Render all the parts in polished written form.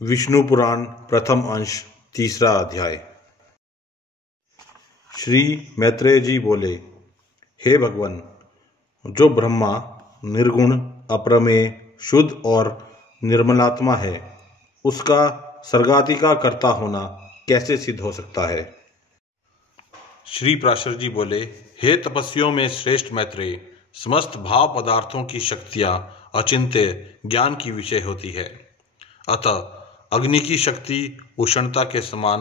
विष्णु पुराण प्रथम अंश तीसरा अध्याय। श्री मैत्रेय जी बोले, हे भगवान, जो ब्रह्मा निर्गुण, अप्रमेय, शुद्ध और निर्मलात्मा है, उसका सर्गादि का कर्ता होना कैसे सिद्ध हो सकता है? श्री पराशर जी बोले, हे तपस्वियों में श्रेष्ठ मैत्रेय, समस्त भाव पदार्थों की शक्तियां अचिंत्य ज्ञान की विषय होती है। अतः अग्नि की शक्ति उष्णता के समान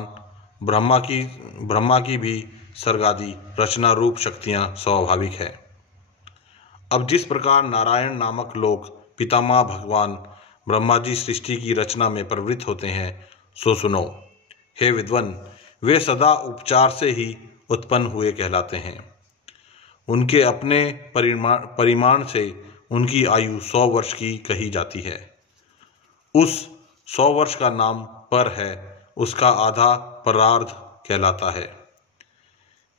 ब्रह्मा की भी सर्गादि रचना रूप शक्तियां स्वाभाविक है। अब जिस प्रकार नारायण नामक लोग पितामह भगवान ब्रह्मा जी सृष्टि की रचना में प्रवृत्त होते हैं, सो सुनो। हे विद्वान, वे सदा उपचार से ही उत्पन्न हुए कहलाते हैं। उनके अपने परिमाण से उनकी आयु 100 वर्ष की कही जाती है। उस 100 वर्ष का नाम पर है, उसका आधा परार्ध कहलाता है।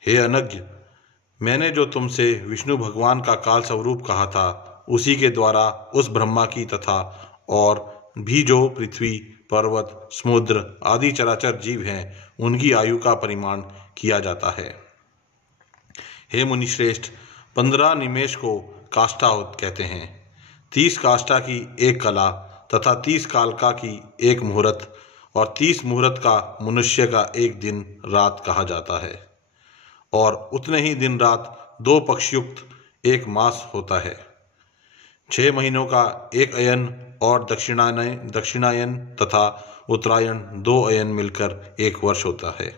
हे अनज्ञ, मैंने जो तुमसे विष्णु भगवान का काल स्वरूप कहा था, उसी के द्वारा उस ब्रह्मा की तथा और भी जो पृथ्वी, पर्वत, समुद्र आदि चराचर जीव हैं, उनकी आयु का परिमाण किया जाता है। हे मुनिश्रेष्ठ, 15 निमेष को काष्ठा कहते हैं। 30 काष्ठा की एक कला तथा 30 कालका की एक मुहूर्त और 30 मुहूर्त का मनुष्य का एक दिन रात कहा जाता है। और उतने ही दिन रात 2 पक्षयुक्त एक मास होता है। 6 महीनों का एक अयन और दक्षिणायन तथा उत्तरायण 2 अयन मिलकर 1 वर्ष होता है।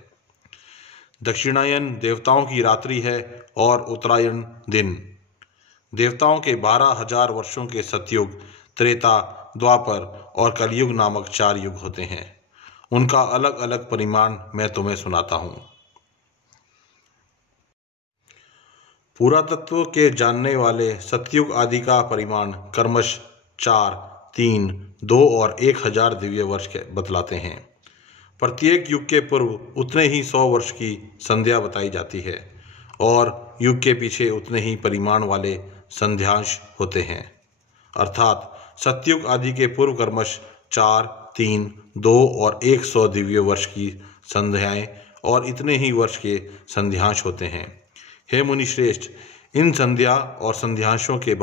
दक्षिणायन देवताओं की रात्रि है और उत्तरायण दिन। देवताओं के 12,000 वर्षों के सतयुग, त्रेता, द्वापर और कलयुग नामक 4 युग होते हैं। उनका अलग अलग परिमाण मैं तुम्हें सुनाता हूँ। पुरातत्व के जानने वाले सतयुग आदि का परिमाण क्रमश 4, 3, 2 और 1000 दिव्य वर्ष बतलाते हैं। प्रत्येक युग के पूर्व उतने ही 100 वर्ष की संध्या बताई जाती है और युग के पीछे उतने ही परिमाण वाले संध्यांश होते हैं। अर्थात सतयुग आदि के पूर्व क्रमश 4, 3, 2 और 100 दिव्य वर्ष की संध्याएं और इतने ही वर्ष के संध्यांश होते हैं। हे मुनिश्रेष्ठ, इन संध्या और संध्यांशों के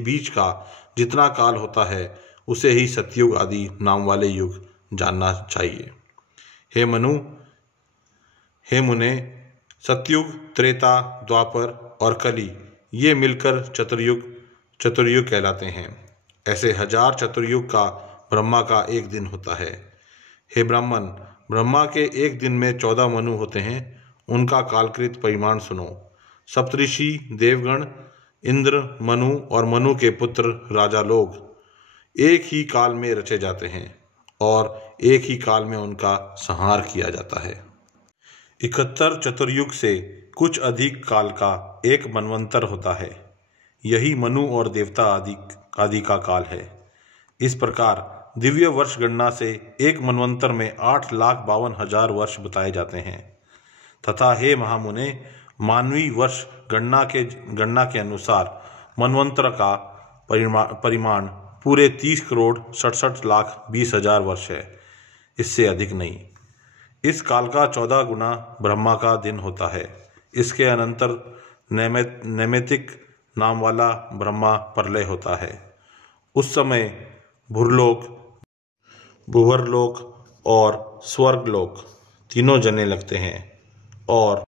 बीच का जितना काल होता है, उसे ही सतयुग आदि नाम वाले युग जानना चाहिए। हे मुने, सतयुग, त्रेता, द्वापर और कली ये मिलकर चतुर्युग कहलाते हैं। ऐसे 1000 चतुर्युग का ब्रह्मा का एक दिन होता है। हे ब्राह्मण, ब्रह्मा के एक दिन में 14 मनु होते हैं। उनका कालकृत परिमाण सुनो। सप्तऋषि, देवगण, इंद्र, मनु और मनु के पुत्र राजा लोग एक ही काल में रचे जाते हैं और एक ही काल में उनका संहार किया जाता है। 71 चतुर्युग से कुछ अधिक काल का एक मनवंतर होता है। यही मनु और देवता आदि का काल है। इस प्रकार दिव्य वर्ष गणना से एक मनवंतर में 8,52,000 वर्ष बताए जाते हैं। तथा हे महामुने, मानवीय वर्ष गणना के अनुसार मनवंतर का परिमाण पूरे 30,67,20,000 वर्ष है, इससे अधिक नहीं। इस काल का 14 गुना ब्रह्मा का दिन होता है। इसके अनंतर नैमित्तिक नाम वाला ब्रह्मा प्रलय होता है। उस समय भूरलोक, भुवरलोक और स्वर्गलोक तीनों जलने लगते हैं और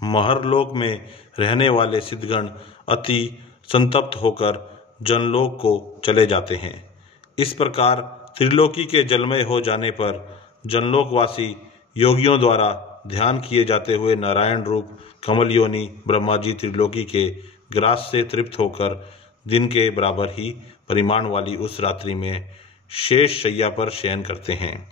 महरलोक में रहने वाले सिद्धगण अति संतप्त होकर जनलोक को चले जाते हैं। इस प्रकार त्रिलोकी के जलमय हो जाने पर जनलोकवासी योगियों द्वारा ध्यान किए जाते हुए नारायण रूप कमल योनि ब्रह्मा जी त्रिलोकी के ग्रास से तृप्त होकर दिन के बराबर ही परिमाण वाली उस रात्रि में शेष शैया पर शयन करते हैं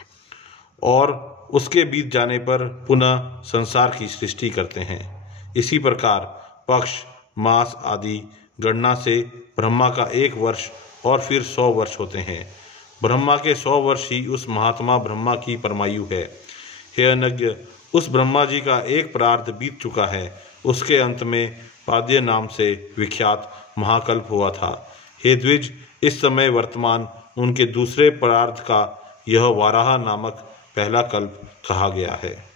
और उसके बीत जाने पर पुनः संसार की सृष्टि करते हैं। इसी प्रकार पक्ष, मास आदि गणना से ब्रह्मा का 1 वर्ष और फिर 100 वर्ष होते हैं। ब्रह्मा के 100 वर्ष ही उस महात्मा ब्रह्मा की परमायु है। हे अनज्ञ, उस ब्रह्मा जी का एक प्रार्ध बीत चुका है। उसके अंत में पाद्य नाम से विख्यात महाकल्प हुआ था। हे द्विज, इस समय वर्तमान उनके दूसरे प्रार्ध का यह वाराह नामक पहला कल्प कहा गया है।